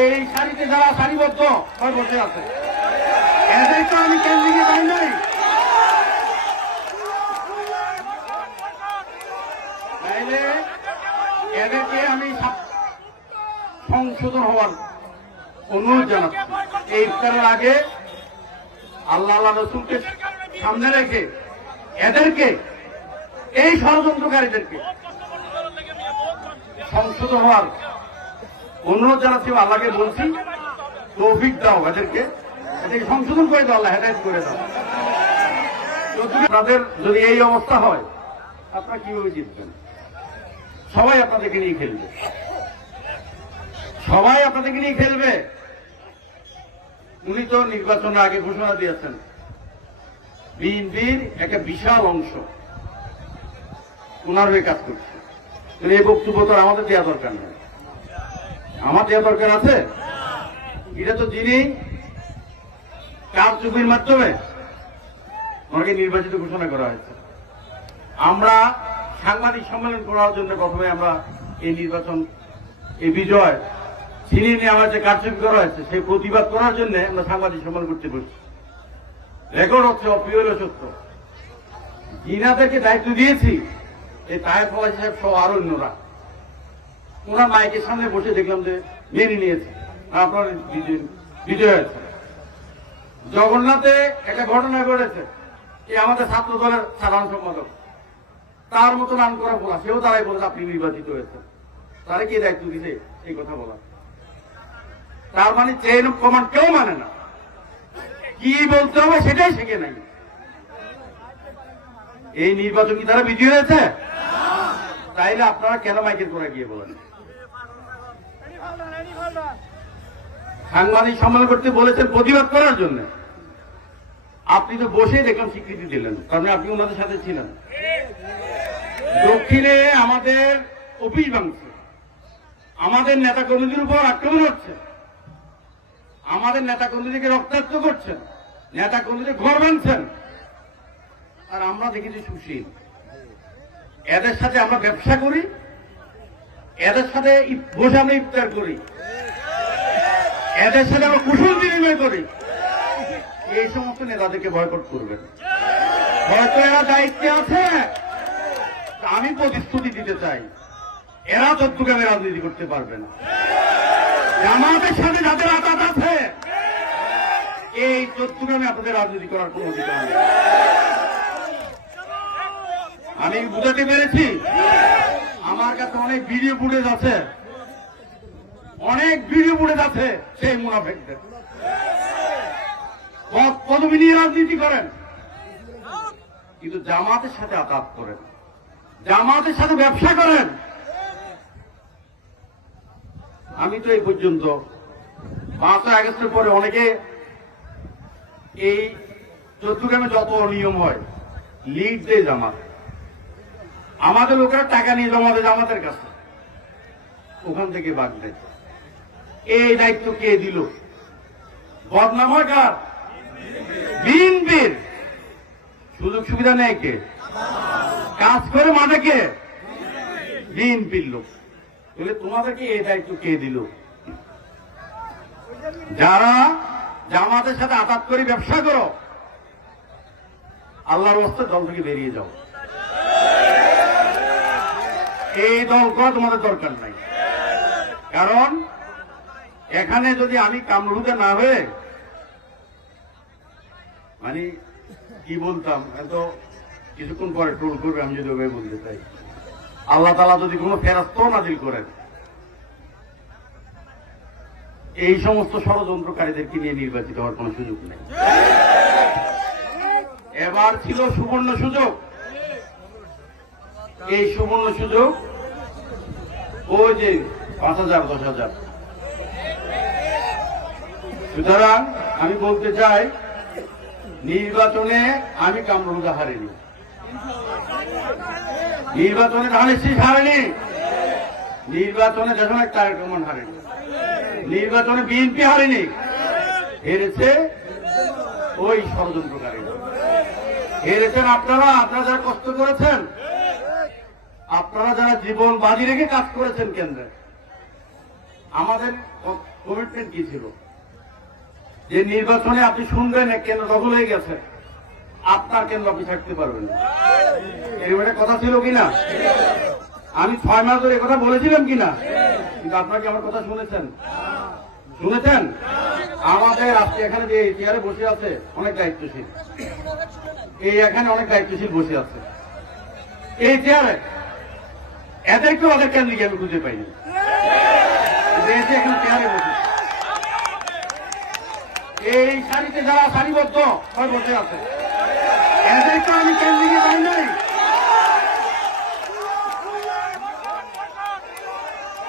এই সারিতে যারা সারিবদ্ধ হয়ে বসে আছে, এদের তো আমি কেন্দ্রিকে যাই নাই। তাইলে এদেরকে আমি সংশোধন হওয়ার অনুরোধ জানাচ্ছি। এই ইফতারের আগে আল্লাহ রসুলকে সামনে রেখে এদেরকে, এই ষড়যন্ত্রকারীদেরকে সংশোধন হওয়ার অনুরোধ জানাচ্ছি। আল্লাহকে বলছি তৌফিক দাও, এদেরকে সংশোধন করে দাও, আল্লাহ হেদায়েত করে দাও। আপনাদের যদি এই অবস্থা হয়, আপনারা কিভাবে জিতবেন? সবাই আপনাদেরকে নিয়ে খেলবে, সবাই আপনাদেরকে নিয়ে খেলবে। উনি তো নির্বাচনের আগে ঘোষণা দিয়েছেন বিএনপির একটা বিশাল অংশ ওনার হয়ে কাজ করছে। এই বক্তব্য তো আমাদের দেওয়া দরকার নেই, আমার দেওয়া দরকার আছে? এটা তো যিনি কারচুপির মাধ্যমে ওনাকে নির্বাচিত ঘোষণা করা হয়েছে। আমরা সাংবাদিক সম্মেলন করার জন্য প্রথমে আমরা এই নির্বাচন, এই বিজয় ছিনিয়ে নিয়ে আমার যে কারচুপি করা হয়েছে সেই প্রতিবাদ করার জন্য আমরা সাংবাদিক সম্মেলন করতে বসছি। রেকর্ড হচ্ছে, অপ্রিয় হলে সত্য। যিনাদেরকে দায়িত্ব দিয়েছি এই তাহের ফলাসি সাহেব সহ আরো অন্যরা, ওনার মাইকের সামনে বসে দেখলাম যে মেনে নিয়েছে, আপনার বিজয় হয়েছে। জগন্নাথে একটা ঘটনা ঘটেছে, এই আমাদের ছাত্র দলের সাধারণ সম্পাদক, তার মতো নাম করা বলা, সেও তারাই বলেছে আপনি নির্বাচিত হয়েছে। তারা কে দায়িত্ব দিছে এই কথা বলা? তার মানে চেইন অফ কমান্ড কেউ মানে না, কি বলতে হবে সেটাই শিখে নাই। এই নির্বাচন কি তারা বিজয়ী হয়েছে? তাইলে আপনারা কেন মাইকের করে গিয়ে বলেন? সাংবাদিক সম্মেলন করতে বলেছেন প্রতিবাদ করার জন্য, আপনি তো বসেই দেখলাম স্বীকৃতি দিলেন, কারণ আপনি ওনাদের সাথে ছিলেন। দক্ষিণে আমাদের অফিস ভাঙছে, আমাদের নেতা কর্মীদের উপর আক্রমণ হচ্ছে, আমাদের নেতা কর্মীদেরকে রক্তাক্ত করছেন, নেতা কর্মীদের ঘর ভাঙছেন, আর আমরা দেখেছি সুশীল। এদের সাথে আমরা ব্যবসা করি, এদের সাথে বসে আমরা ইফতার করি, এদের সাথে আমরা কুশল বিনিময় করি। এই সমস্ত নেতাদেরকে বয়কট করবেন। হয়তো এরা দায়িত্বে আছে, আমি প্রতিশ্রুতি দিতে চাই এরা চট্টগ্রামে রাজনীতি করতে পারবে না। জামাতের সাথে যাদের আঘাত আছে, এই চট্টগ্রামে আপনাদের রাজনীতি করার কোন অধিকার নেই। আমি বুঝাতে পেরেছি? আমার কাছে অনেক ভিডিও ফুটেজ আছে, অনেক ভিডিও ফুটেজ আছে সেই মুনাফেকদের। পদবি নিয়ে রাজনীতি করেন, কিন্তু জামাতের সাথে আঘাত করেন, জামাতের সাথে ব্যবসা করেন। আমি তো এই পর্যন্ত 5 আগস্টের পরে অনেকে এই চট্টগ্রামে যত নিয়ম হয় লিড দেয় জামাত, আমাদের লোকেরা টাকা নিয়ে জমা দেয় জামাতের কাছে, ওখান থেকে বাদ দেয়। এই দায়িত্ব কে দিল? বদনাম হয় কার? বিএনপির। সুযোগ সুবিধা নেয় কে? কাজ করে মাঠে কে? বিএনপির লোক। বলে তোমাদেরকে এই দায়িত্ব কে দিল? যারা জামাতের সাথে আঘাত করে ব্যবসা করো, আল্লাহর রাস্তায় দল থেকে বেরিয়ে যাও। এই দল করা তোমাদের দরকার নাই। কারণ এখানে যদি আমি কামরুদে না হয়ে মানে কি বলতাম, এত কিছুক্ষণ পরে টোল করবে, আমি যদি ওভাবে বলতে চাই, আল্লাহ তাআলা যদি কোনো ফেরেশতা নাযিল করেন, এই সমস্ত ষড়যন্ত্রকারীদেরকে নিয়ে নির্বাচিত হওয়ার কোন সুযোগ নেই। এবার ছিল সুবর্ণ সুযোগ, এই সুবর্ণ সুযোগ ওই যে 5,000 10,000। সুতরাং আমি বলতে চাই, নির্বাচনে আমি কামরুলদা হারিনি, নির্বাচনে ধানের শীষ হারেনি, নির্বাচনে দেশনায়ক তারেক রহমান হারেনি, নির্বাচনে বিএনপি হারেনি, হেরেছে ওই ষড়যন্ত্রকারীরা। হেরেছেন আপনারা, আপনারা যারা কষ্ট করেছেন, আপনারা যারা জীবন বাজি রেখে কাজ করেছেন কেন্দ্রে। আমাদের কমিটমেন্ট কি ছিল যে নির্বাচনে আপনি শুনবেন এক কেন্দ্র দখল হয়ে গেছে, আপনার কেন্দ্র আপনি থাকতে পারবেন না। এরকম একটা কথা ছিল কিনা? আমি 6 মাস ধরে কথা বলেছিলাম কিনা? কিন্তু আপনারা কি আমার কথা শুনেছেন? শুনেছেন? আমাদের আজকে এখানে যে চেয়ারে বসে আছে অনেক দায়িত্বশীল, এই এখানে অনেক দায়িত্বশীল বসে আছে এই চেয়ারে, এদেরকেও ওদের কেন লিখে আমি খুঁজে পাইনি। এখানে চেয়ারে বসে এই সারিতে যারা সারিবদ্ধ সবাই বসে আছে, এদেরকে আমি কেন লিখে পাই নাই।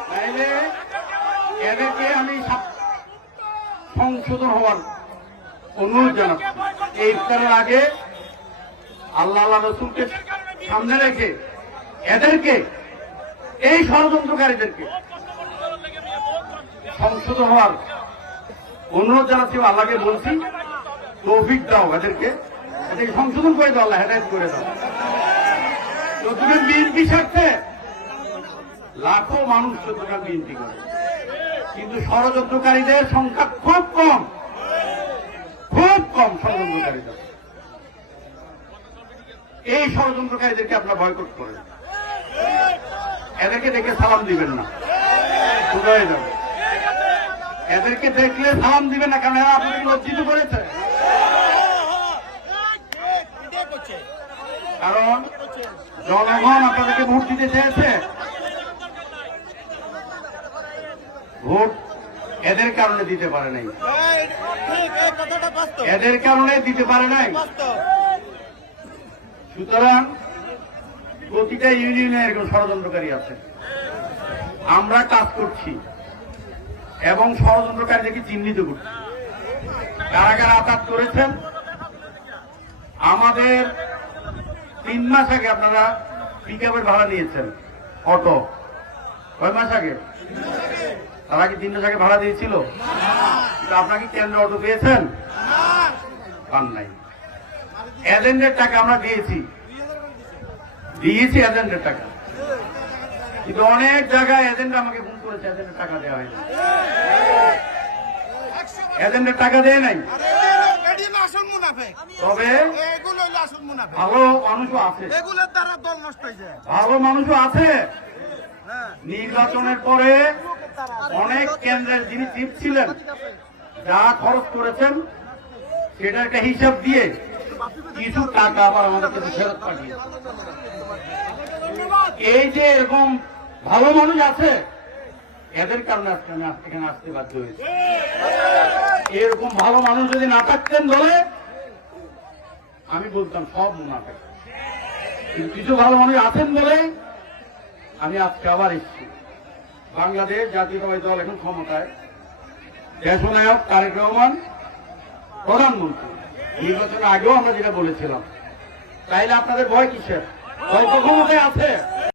তাইলে এদেরকে আমি সংশোধন হওয়ার অনুরোধ জানাচ্ছি। এই ইফতারের আগে আল্লাহ রসুলকে সামনে রেখে এদেরকে, এই ষড়যন্ত্রকারীদেরকে সংশোধন হওয়ার অনুরোধ জানাচ্ছি। আল্লাহকে বলছি তৌফিক দাও, এদেরকে সংশোধন করে দাও, আল্লাহ হেদায়েত করে দাও। চট্টগ্রাম বিএনপি স্বার্থে লাখো মানুষ চট্টগ্রাম বিএনপি করে, কিন্তু ষড়যন্ত্রকারীদের সংখ্যা খুব কম, খুব কম ষড়যন্ত্রকারীদের। এই ষড়যন্ত্রকারীদেরকে আপনারা বয়কট করেন, এদেরকে দেখে সালাম দিবেন না, সোজা হয়ে যাবে। এদেরকে দেখলে সালাম দিবেন না, কারণ এরা আপনাদেরকে লজ্জিত করেছে। কারণ জনগণ আপনাদেরকে ভোট দিতে চেয়েছে, ভোট এদের কারণে দিতে পারে নাই, এদের কারণে দিতে পারে নাই। সুতরাং প্রতিটা ইউনিয়নে এরকম ষড়যন্ত্রকারী আছে, আমরা কাজ করছি এবং ষড়যন্ত্রকারীদেরকে চিহ্নিত করছি। কারা কারা আঘাত করেছেন? আমাদের 3 মাস আগে আপনারা পিকআপের ভাড়া নিয়েছেন, অটো। কয় মাস আগে? তারা কি 3 মাস আগে ভাড়া দিয়েছিল? আপনাকে কেন্দ্র অটো পেয়েছেন? পান নাই। এজেন্টের টাকা আমরা দিয়েছি এজেন্টের টাকা, কিন্তু অনেক জায়গায় এজেন্ট আমাকে ফোন করেছে, এজেন্টের টাকা দেওয়া হয়নি, এজেন্টের টাকা দেয় নাই। তবে ভালো মানুষও আছে, ভালো মানুষও আছে। নির্বাচনের পরে অনেক কেন্দ্রের যিনি চিফ ছিলেন, যা খরচ করেছেন সেটা একটা হিসাব দিয়ে কিছু টাকা আবার আমাদের কাছে ফেরত পাঠিয়ে। এই যে এরকম ভালো মানুষ আছে, এদের কারণে আজকে আমি এখানে আসতে বাধ্য হয়েছি। এরকম ভালো মানুষ যদি না থাকতেন বলে আমি বলতাম সব মুনাফেক, কিন্তু কিছু ভালো মানুষ আছেন বলে আমি আজকে আবার এসেছি। বাংলাদেশ জাতীয়তাবাদী দল এখন ক্ষমতায়, দেশনায়ক তারেক রহমান প্রধানমন্ত্রী। নির্বাচনের আগেও আমরা যেটা বলেছিলাম, তাইলে আপনাদের ভয় কিসের? দল তো ক্ষমতায় আছে।